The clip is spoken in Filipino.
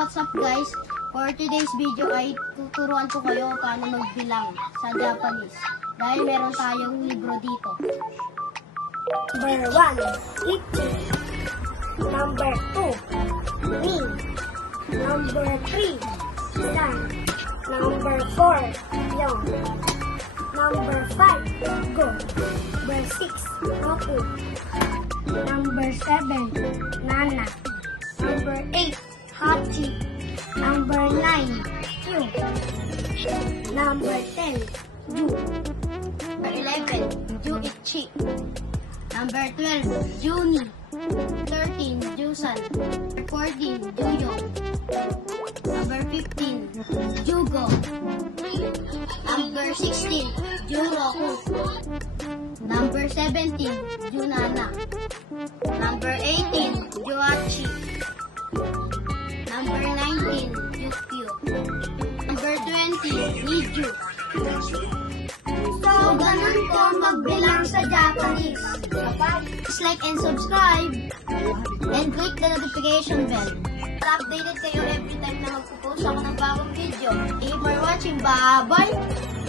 what's up guys? For today's video ay tuturuan ko kayo paano magbilang sa Japanese. Dahil meron tayong libro dito. Number 1, Ichi. Number 2, Me. Number 3, San. Number 4, Young. Number 5, Go. Number 6, Roku. Number 7, Nana. Number 8, Hachi. Number 9, Q. Number 10, Ju. Number 11, Juichi. Number 12, Juni. 13, Jusan. 14, Juyong. Number 15, Jugo. Number 16, Juroku. Number 17, Junana. Number 18, Juachi. Number 19, Yukyu. Number 20, Niju. So, ganun po magbilang sa Japanese. Please like and subscribe. And click the notification bell. Updated kayo every time na magpo-post ako ng bagong video. Thank you for watching. Bye-bye!